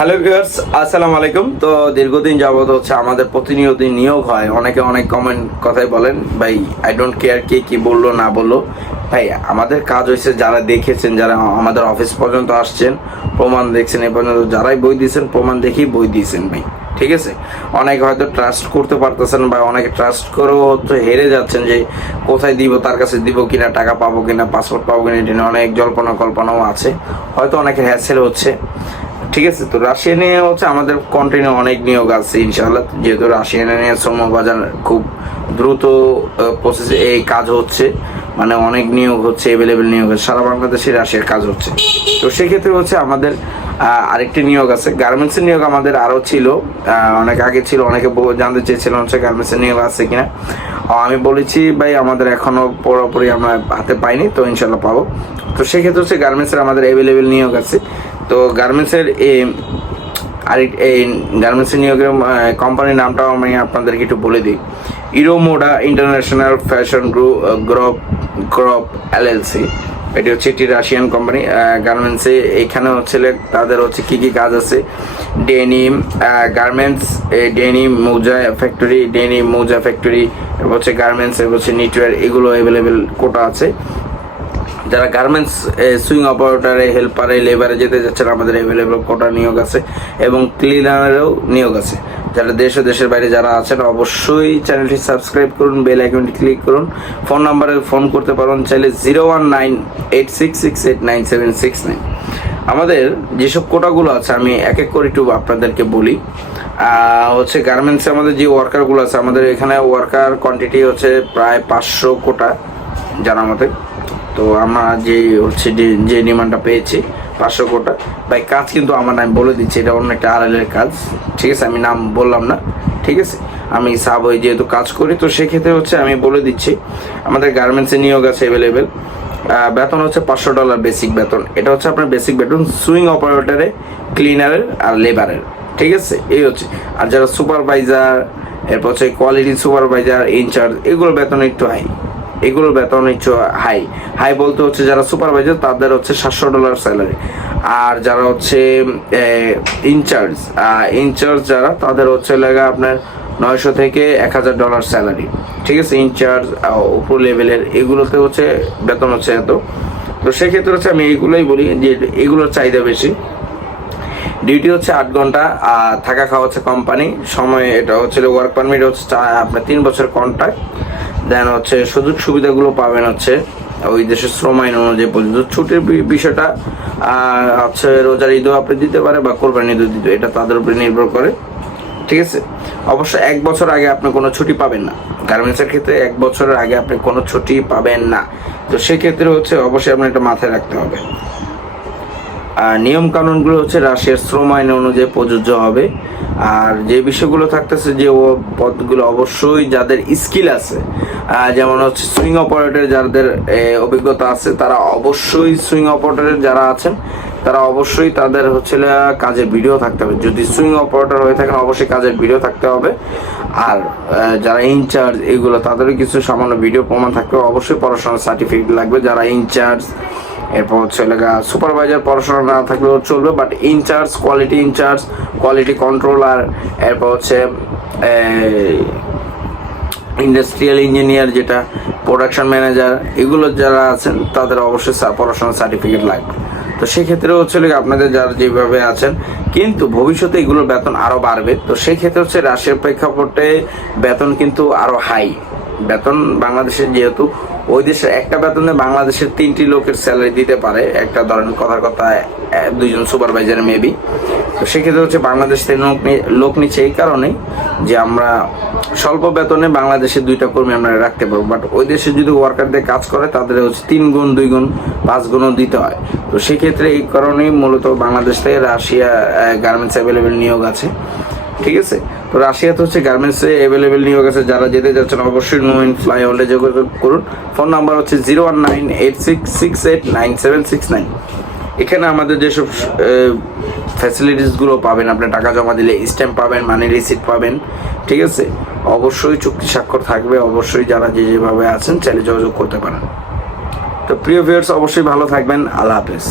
Hello viewers, আসসালামু আলাইকুম। তো দীর্ঘদিন যাবত হচ্ছে আমাদের প্রতিনিয়ত নিয়োগ হয়। অনেকে অনেক কমেন্ট কথাই বলেন, ভাই আই ডোন্ট কেয়ার কে কি বলল, না বলল। ভাই, আমাদের কাজ হয়েছে যারা দেখেছেন, যারা আমাদের অফিস পর্যন্ত আসছেন, প্রমাণ দেখছেন এ পর্যন্ত যারাই বই দিয়েছেন, প্রমাণ দেখেই বই দিয়েছেন, ভাই। ঠিক আছে? অনেকে হয়তো ট্রাস্ট করতে পারতেছেন বা অনেকে ট্রাস্ট করেও হচ্ছে হেরে যাচ্ছেন যে কোথায় দিব, তার কাছে দিব কিনা, টাকা পাবো কিনা পাসপোর্ট পাবো কিনা, এটা অনেক জল্পনা কল্পনাও আছে। হয়তো অনেকের হ্যাসেল হচ্ছে। ঠিক আছে, তো রাশিয়া নিয়ে হচ্ছে আমাদের কন্টিনিউ অনেক নিয়োগ আছে, ইনশাআল্লাহ। যেহেতু রাশিয়া নিয়ে শ্রম বাজার খুব দ্রুত প্রসেসে এই কাজ হচ্ছে মানে অনেক নিয়োগ হচ্ছে অ্যাভেলেবেল নিয়োগ হচ্ছে, সারা বাংলাদেশে রাশিয়ার কাজ হচ্ছে। তো সেক্ষেত্রে হচ্ছে আমাদের আরেকটি নিয়োগ আছে। গার্মেন্টসের নিয়োগ আমাদের আরও ছিল অনেক আগে ছিল, অনেকে জানতে চেয়েছিলেন হচ্ছে গার্মেন্টসের নিয়োগ আছে কিনা। আমি বলেছি, ভাই, আমাদের এখনও পুরোপুরি আমরা হাতে পাইনি, তো ইনশাল্লাহ পাবো। তো সেক্ষেত্রে হচ্ছে গার্মেন্টসের আমাদের অ্যাভেলেবেল নিয়োগ আছে। তো গার্মেন্টসের আর এই গার্মেন্টসের নিয়োগের কোম্পানির নামটাও আমি আপনাদেরকে একটু বলে দিই। ইরোমোডা international fashion group, group group LLC এটি হচ্ছে একটি রাশিয়ান কোম্পানি গার্মেন্টসে এখানে হচ্ছে তাদের হচ্ছে কী কী কাজ আছে? ডেনিম গার্মেন্টস ডেনিম, মৌজা ফ্যাক্টরি ডেনিম, মৌজা ফ্যাক্টরি হচ্ছে গার্মেন্টস হচ্ছে নিটওয়ার এগুলো অ্যাভেলেবেল কোটা আছে। যারা গার্মেন্টস সুইং অপারেটারে হেল্পারে লেবারে যেতে যাচ্ছেন, আমাদের অ্যাভেলেবল কোটা নিয়োগ আছে এবং ক্লিনারেও নিয়োগ আছে। যারা দেশ ও দেশের বাইরে যারা আছেন, অবশ্যই চ্যানেলটি সাবস্ক্রাইব করুন বেল আইকনটি ক্লিক করুন। ফোন নাম্বারে ফোন করতে পারেন, চাইলে zero one nine eight six six eight nine seven six nine আমাদের যেসব কোটাগুলো আছে, আমি এক এক করে একটু আপনাদেরকে বলি। হচ্ছে গার্মেন্টসে আমাদের যে ওয়ার্কারগুলো আছে, আমাদের এখানে ওয়ার্কার কোয়ান্টিটি হচ্ছে প্রায় পাঁচশো কোটা জানা মতে। তো আমরা যে হচ্ছে যে ডিমান্ডটা পেয়েছি, পাঁচশো কোটা। ভাই, কাজ কিন্তু আমার নাম বলে দিচ্ছি, এটা অন্য একটা আড়াইলের কাজ। ঠিক আছে, আমি নাম বললাম না। ঠিক আছে, আমি সাব হয়ে যেহেতু কাজ করি, তো সেক্ষেত্রে হচ্ছে আমি বলে দিচ্ছি, আমাদের গার্মেন্টসে নিয়োগ আছে অ্যাভেলেবেল বেতন হচ্ছে পাঁচশো ডলার বেসিক বেতন। এটা হচ্ছে আপনার বেসিক বেতন সুইং অপারেটরে ক্লিনারের আর লেবারের ঠিক আছে, এই হচ্ছে। আর যারা সুপারভাইজার এরপর হচ্ছে কোয়ালিটি সুপারভাইজার ইনচার্জ এগুলো বেতন একটু হাই এগুলোর বেতন একটু হাই হাই বলতে হচ্ছে যারা সুপারভাইজার তাদের হচ্ছে সাতশো ডলার স্যালারি আর যারা হচ্ছে ইনচার্জ ইনচার্জ যারা, তাদের হচ্ছে লাগা আপনার নয়শো থেকে এক হাজার ডলার স্যালারি ঠিক আছে? ইনচার্জ উপর লেভেলের এগুলোতে হচ্ছে বেতন হচ্ছে এত। তো সেক্ষেত্রে হচ্ছে আমি এইগুলোই বলি যে এগুলোর চাহিদা বেশি। ডিউটি হচ্ছে আট ঘণ্টা, আর থাকা খাওয়া হচ্ছে কোম্পানি সময় এটা হচ্ছে ওয়ার্ক পারমিট হচ্ছে আপনার তিন বছর কন্ট্রাক্ট দেন হচ্ছে সুযোগ সুবিধাগুলো পাবেন হচ্ছে ওই দেশের শ্রম আইন অনুযায়ী পর্যন্ত। ছুটির বিষয়টা হচ্ছে রোজার ঈদও আপনি দিতে পারে বা কোরবানি ঈদও দিতে এটা তাদের উপরে নির্ভর করে। ঠিক আছে? অবশ্য এক বছর আগে আপনি কোনো ছুটি পাবেন না। গার্মেন্টসের ক্ষেত্রে এক বছরের আগে আপনি কোনো ছুটি পাবেন না। তো সেক্ষেত্রে হচ্ছে অবশ্যই আপনার এটা মাথায় রাখতে হবে। আর নিয়ম কানুনগুলো হচ্ছে রাশিয়ার শ্রম আইন অনুযায়ী প্রযোজ্য হবে। আর যে বিষয়গুলো থাকতেছে যে ও পদগুলো অবশ্যই যাদের স্কিল আছে যেমন হচ্ছে সুইং অপারেটর যাদের অভিজ্ঞতা আছে, তারা অবশ্যই সুইং অপারেটরের যারা আছেন, তারা অবশ্যই তাদের হচ্ছে কাজের ভিডিও থাকতে হবে। যদি সুইং অপারেটর হয়ে থাকেন, অবশ্যই কাজের ভিডিও থাকতে হবে। আর যারা ইনচার্জ এগুলো তাদেরও কিছু সামান্য ভিডিও প্রমাণ থাকতে অবশ্যই পড়াশোনার সার্টিফিকেট লাগবে। যারা ইনচার্জ এরপর হচ্ছে লেগা সুপারভাইজার পড়াশোনা না থাকলেও চলবে but incharge quality incharge quality controller এরপর হচ্ছে ইন্ডাস্ট্রিয়াল ইঞ্জিনিয়ার যেটা প্রোডাকশন ম্যানেজার এগুলো যারা আছেন তাদের অবশ্যই পড়াশোনার সার্টিফিকেট লাগবে। তো সেক্ষেত্রে হচ্ছে আপনাদের যারা যেভাবে আছেন, কিন্তু ভবিষ্যতে এগুলোর বেতন আরও বাড়বে, তো সেই ক্ষেত্রে হচ্ছে রাশিয়ার প্রেক্ষাপটে বেতন কিন্তু আরও হাই বেতন বাংলাদেশের যেহেতু, ওই দেশের একটা বেতনে বাংলাদেশের তিনটি লোকের স্যালারি দিতে পারে। একটা ধরেন কথার কথা দুইজন সুপারভাইজার মেবি তো সেক্ষেত্রে হচ্ছে বাংলাদেশ থেকে লোক লোক নিচ্ছে এই কারণেই যে আমরা স্বল্প বেতনে বাংলাদেশে দুইটা কর্মী আমরা রাখতে পারব। বাট ওই দেশে যদি ওয়ার্কারদের কাজ করে, তাদের হচ্ছে তিন গুণ, দুই গুণ, পাঁচ গুণও দিতে হয়। তো সেক্ষেত্রে এই কারণেই মূলত বাংলাদেশ থেকে রাশিয়া গার্মেন্টস অ্যাভেলেবেল নিয়োগ আছে। ঠিক আছে? তো রাশিয়াতে হচ্ছে গার্মেন্টসে অ্যাভেলেবেল নিয়োগ আছে, যারা যেতে যাচ্ছেন অবশ্যই নোইন ফ্লাই হলে যোগাযোগ করুন। ফোন নাম্বার হচ্ছে zero one nine eight six six eight nine seven six nine এখানে আমাদের যেসব ফ্যাসিলিটিসগুলো পাবেন, আপনি টাকা জমা দিলে স্ট্যাম্প পাবেন মানি রিসিট পাবেন, ঠিক আছে? অবশ্যই চুক্তি স্বাক্ষর থাকবে, অবশ্যই যারা যে যেভাবে আছেন চাইলে যোগাযোগ করতে পারেন। তো প্রিয় ভিউয়ার্স অবশ্যই ভালো থাকবেন, আল্লাহ হাফেজ।